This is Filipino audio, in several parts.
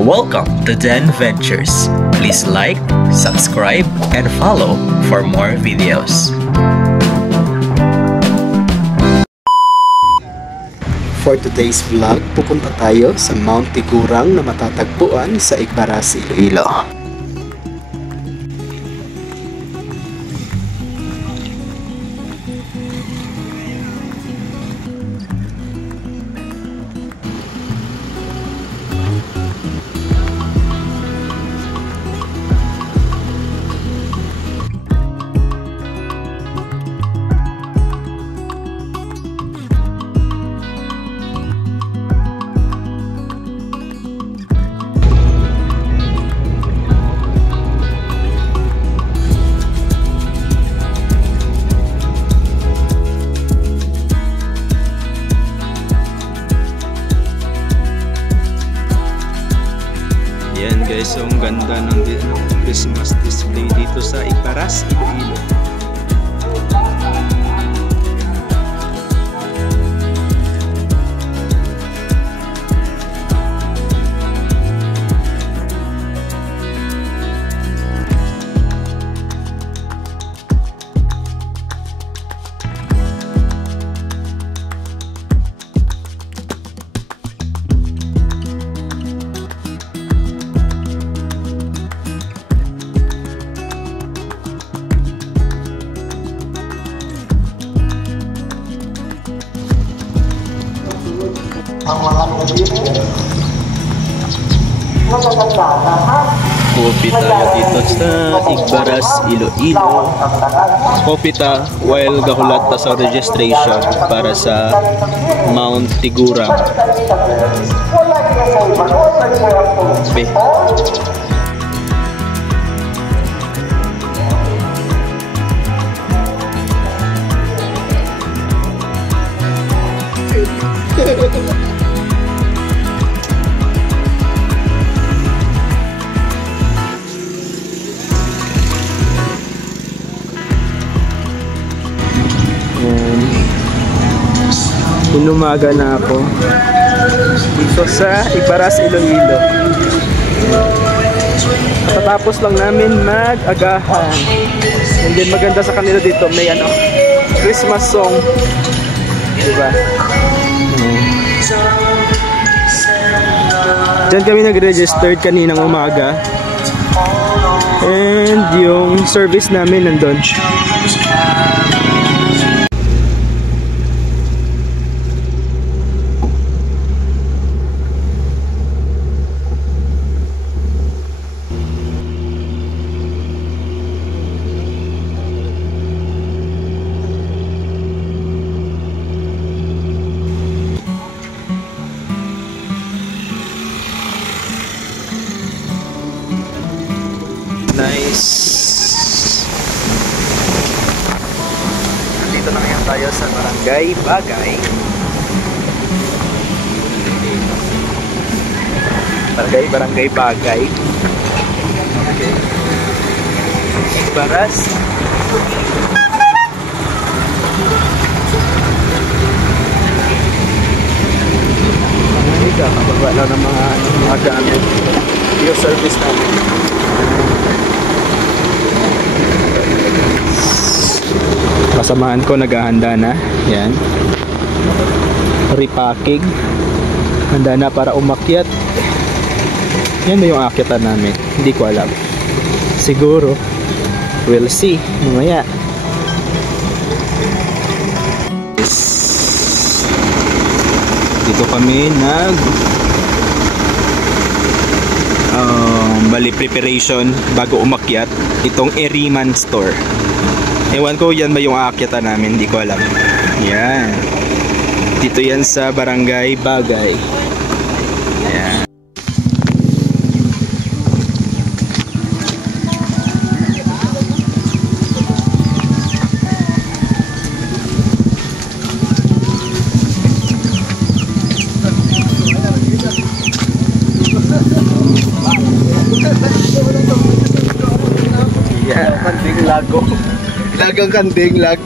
Welcome to Den Ventures. Please like, subscribe, and follow for more videos. For today's vlog, pupunta tayo sa Mount Tigurang na matatagpuan sa Igbaras, Iloilo. Yan guys, so ang ganda ng Christmas display dito sa Igbaras, Iloilo. Kopi tayo dito sa Igbaras, Iloilo. Kopi ta while gahulat ta sa registration para sa Mount Tigurang. Inumaga na ako dito sa Igbaras, Iloilo. Tapos lang namin mag-agahan. And then maganda sa kanila dito, may Christmas song, diba? Diyan kami nag-registered kaninang umaga. And yung service namin nandun. Nice. Dito na ngayon tayo sa Barangay Bagay. Barangay Bagay. Okay. Igbaras. Kapagwa lang ng mga gamit. Yung service namin. Kasamahan ko naghahanda na. Yan. Repacking. Handa na para umakyat. Yan ba yung akyatan namin? Hindi ko alam. Siguro. We'll see. Mamaya. Dito kami bali preparation bago umakyat itong Eriman store. Ewan ko yan ba yung aakyatan namin, hindi ko alam. Yan. Dito yan sa Barangay Bagay. Yan. Kanding lago. Lagang kanding lag.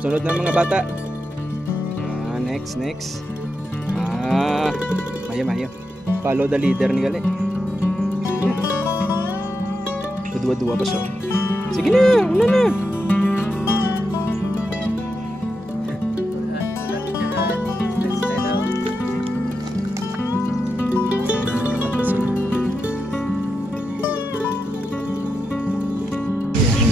Sunod na mga bata. Next. Mayo. Follow the leader ni gali. Dua-dua pa siya. Sige na, una na.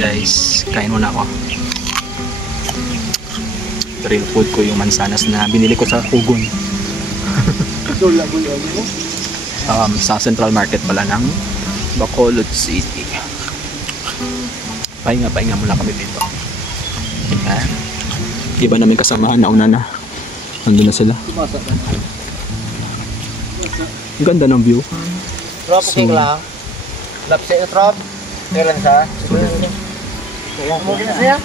Guys, kain muna ako. Real food ko yung mansanas na binili ko sa Hugon. Sa Central Market pala ng Bacolod City. Pahinga muna kami dito. Iba namin kasamahan, nauna na. Nandun na sila. Ang ganda ng view. Trop, okay lang. Lapsi na trop. Kailan siya? Mungkin na siya?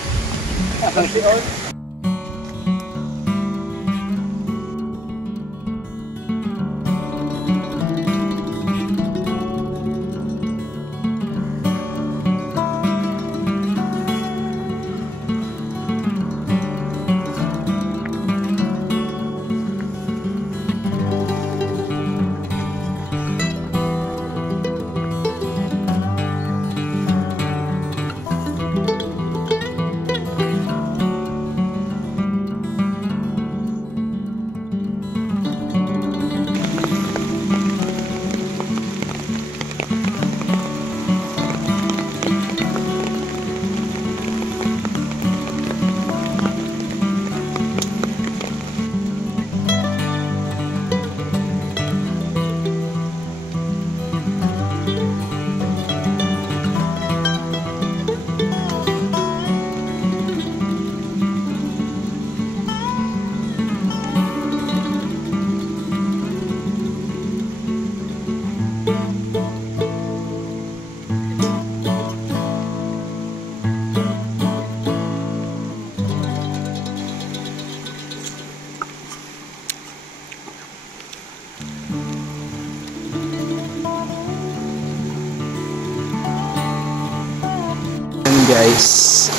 Guys,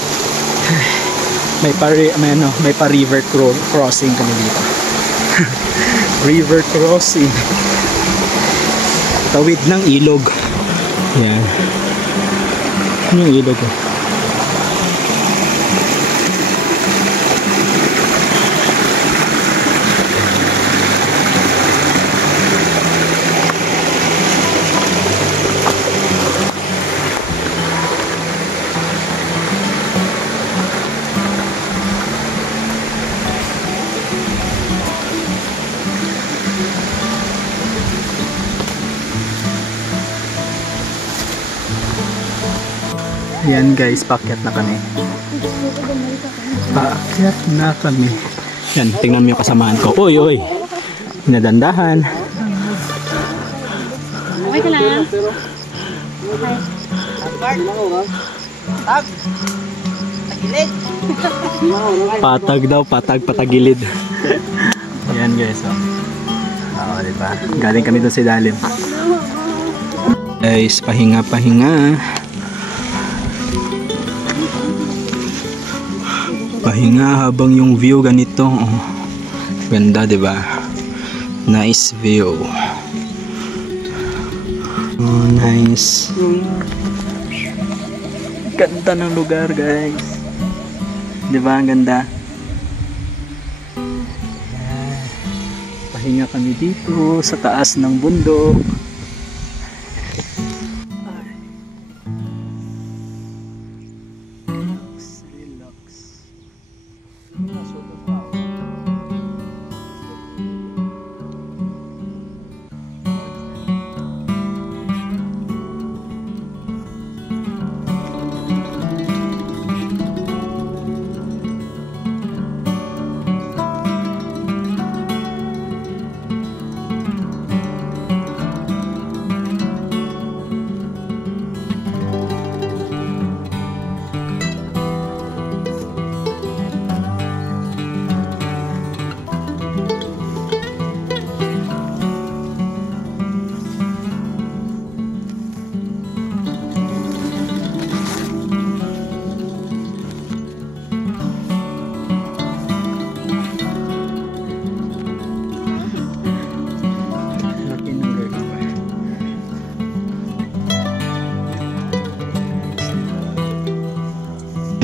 may pa river crossing kami dito. River crossing, tawid ng ilog. Yan yung ilog. Yan guys, paakyat na kami. Yan, tingnan mo yung kasamahan ko. Oy, nadandahan. Okay ka lang. Patagilid. Yan guys, diba? Galing kami doon sa ilalim. Guys, pahinga. Pahinga habang yung view ganito. Ganda, diba? Nice view. Nice. Ganda ng lugar, guys. Diba? Ang ganda. Pahinga kami dito sa taas ng bundok.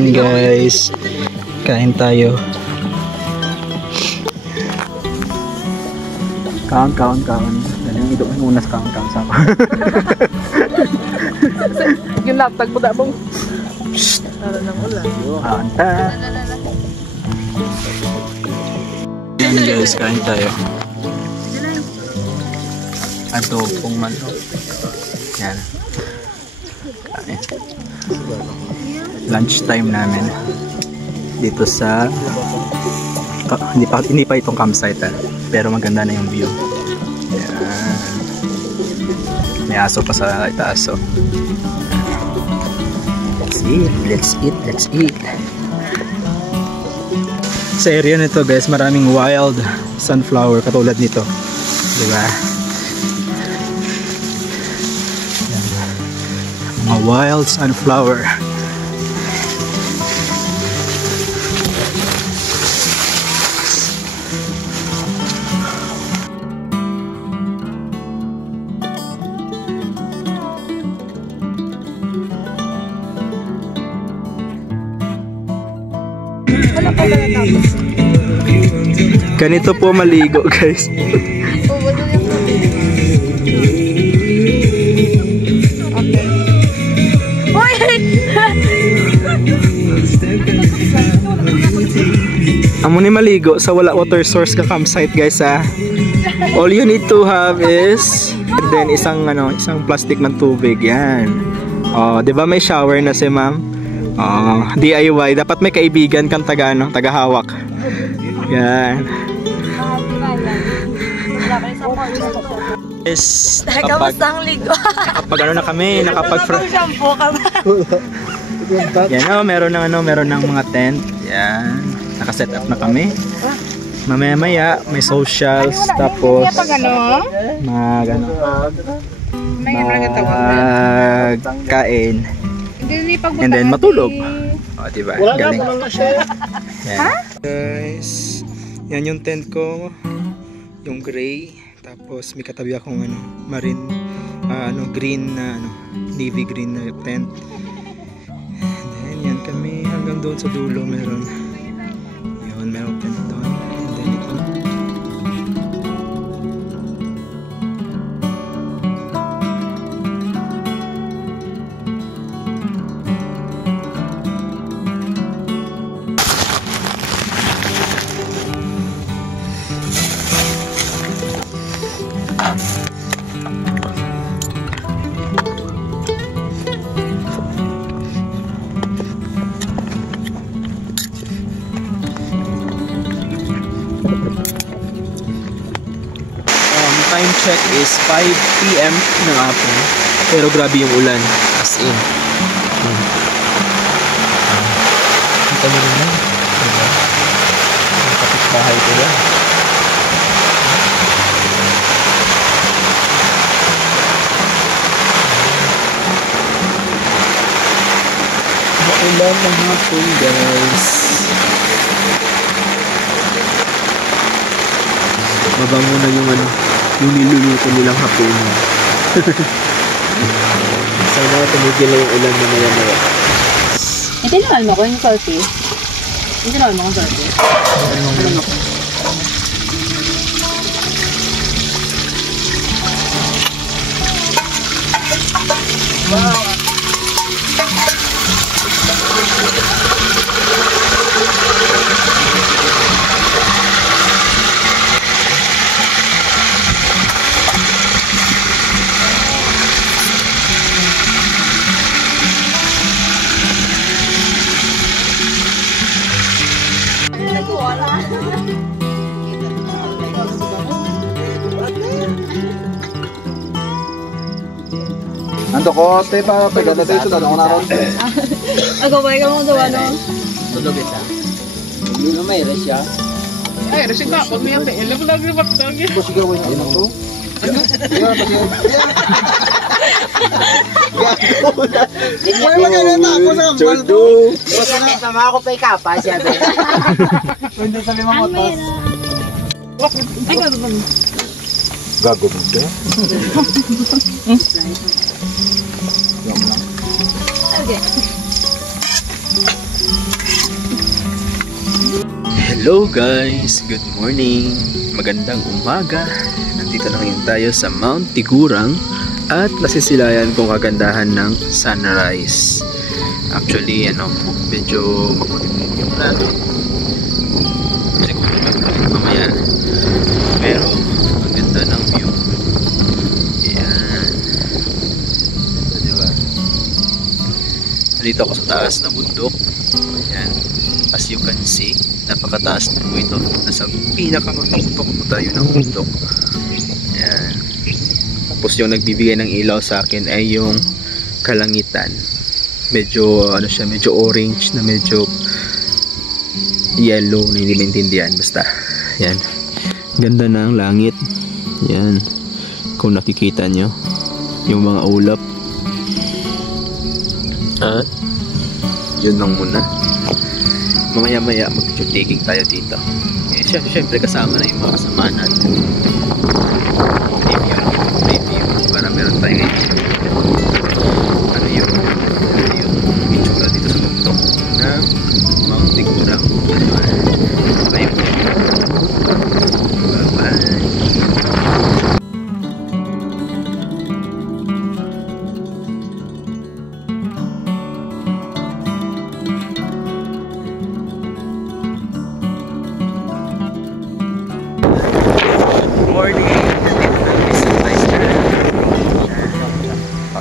Yan guys, kain tayo. Kaon. Yan ito ang unas kaon sa ako. Yung laptag mo dabong. Tara ng ulan. Kaon ta. Yan guys, kain tayo. Adobong manok. Yan. Kain. Lunch time namin dito sa hindi pa itong campsite pero maganda na yung view. Yan. May aso pa sa itaas. Let's eat. Sa area nito guys, maraming wild sunflower katulad nito, diba? Yan. Mga wild sunflower. Ganito po maligo guys. Amo ni maligo sa wala water source ka campsite guys ha. All you need to have is then isang plastic ng tubig yan. Oh, 'di ba may shower na si ma'am? Oh, DIY. Dapat may kaibigan kang tagahawak. Yan. Yes, Kamusta ang ligo? kapag na kami, Shampoo ka ba? Yan meron ng mga tent. Yan. Naka-set up na kami. Mamaya may socials tapos kain. And then matulog. O, diba? Galing. Yan. Guys, yan yung tent ko. Yung gray. Tapos may katabi akong marine, green na navy green na tent. And then yan kami hanggang doon sa dulo meron tent doon. And then ito. Time check is 5 PM ng hapon. Pero grabe yung ulan. As in. Kita mo rin yan. Diba? Yung kapitbahay ko yan. Maulan ng hapon guys. Mabango na yung yung niluluto nilang hapunan. Sana tumigil na yung ulan na maya-maya. Hindi naman mo ko yung salty. Hindi naman mo ko salty. Ano ko? Ando ko, te pa paganda dito na naron. Ako ba ka mo daw Tulog isa. Hindi na may resya. Ay, resi ka. Pag may apel, alam mo lang yung batang yun. Sige, wait na to. Wala maganda ako sa baldo. Sama ako pa ikapa siya. Pwede sa 5 otas. Ay, gano'n ba? Gago mo siya. Okay. Hello guys! Good morning! Magandang umaga! Nandito na ngayon tayo sa Mount Tigurang at nasisilayan kung kagandahan ng sunrise. Actually, medyo makulimlim yung natin. Siguro magpalit mamaya. Pero, ang ganda ng view. Ayan. Diba? Nandito ako sa taas na bundok. Ayan. As you can see, napakataas na po ito. Nasa pinakamatupok po tayo ng bundok. Ayan. Tapos yung nagbibigay ng ilaw sa akin ay yung kalangitan. Medyo medyo orange na medyo yellow na hindi maintindihan. Basta, yan. Ganda na ang langit. Yan. Kung nakikita nyo, yung mga ulap. At, yun lang muna. Mamaya-maya mag-picture taking tayo dito. Siyempre kasama na yung mga kasama natin. Review. Para meron tayo ngayon. Yung itsura dito sa bundok ng Mount Tigurang. Bye-bye.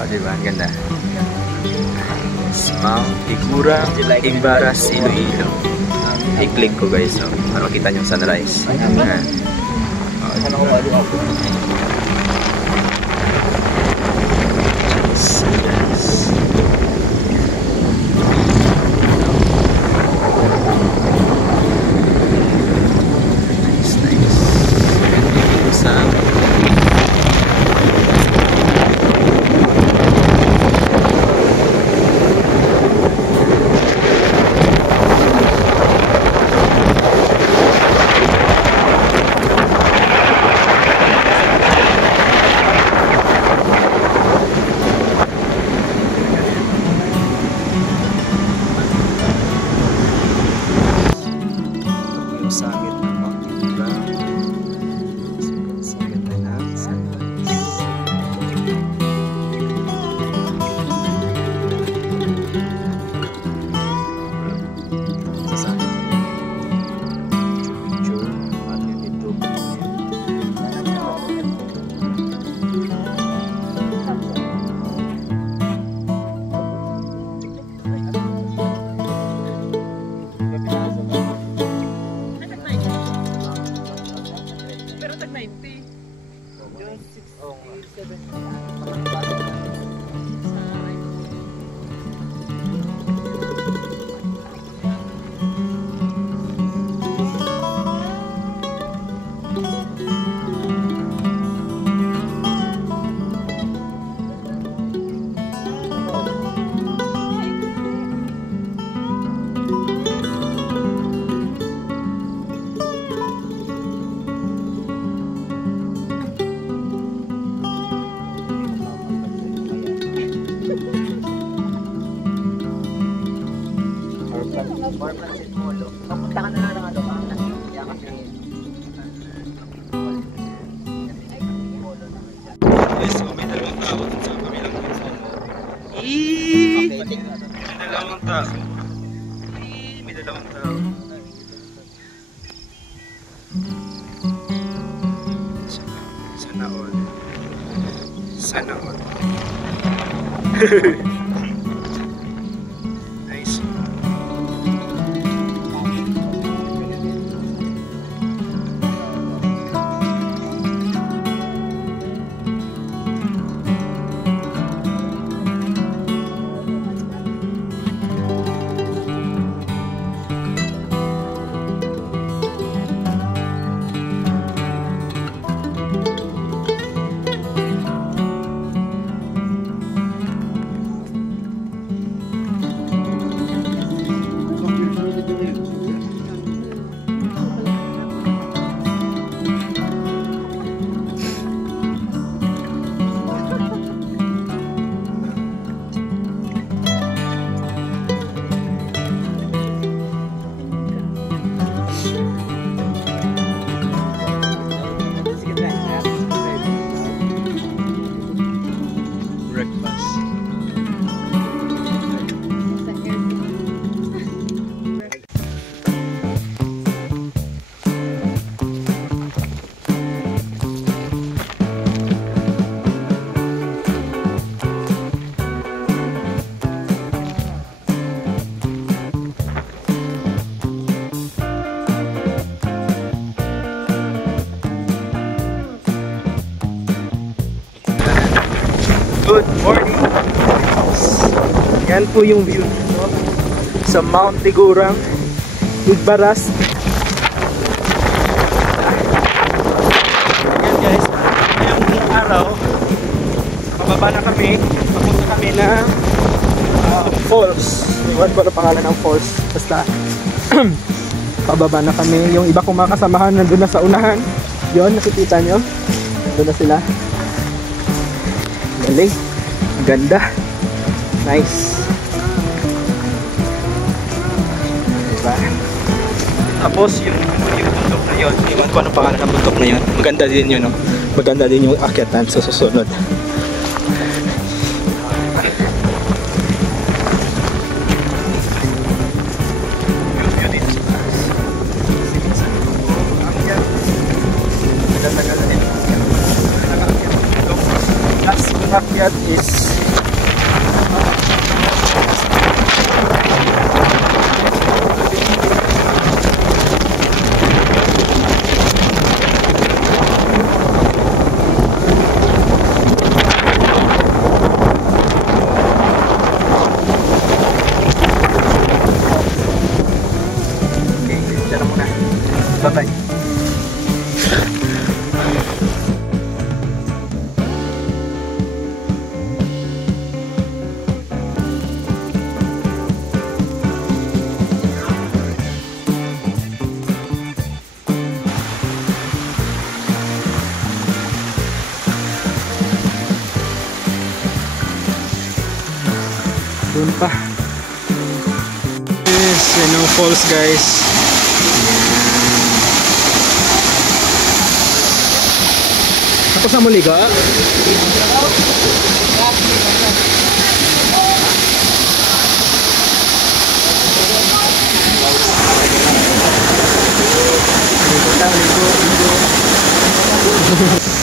Diba? Ang ganda. Mount Tigurang, Imbaras, Iloilo. I-click ko guys, para makita nyo yung sunrise. Ayan. Papunta ka na lang ng kaya kasi So, may dalawang tao dun sa kabilang pinsan mo. May dalawang tao. May dalawang tao. Sana all. Sana all. Nice. Yan po yung view dito sa Mount Tigurang, Igbaras. Ayan guys, ngayong araw pababa na kami, papunta kami na falls. Iwan ko na pangalan ng falls, basta pababa na kami. Yung iba kong mga kasamahan nandun na sa unahan. Yun, nakikita nyo, nandun na sila. Galing, ganda, nice, diba? Tapos yung bundok na yun, iwan ko anong pangalan ng bundok na yun. Maganda din yun, no? Maganda din yung akyatan sa susunod. Akyat is okay, dyan na muna. Bye-bye. Doon pa. Yes, yan ang falls guys. Ako sa Muliga. Ligo.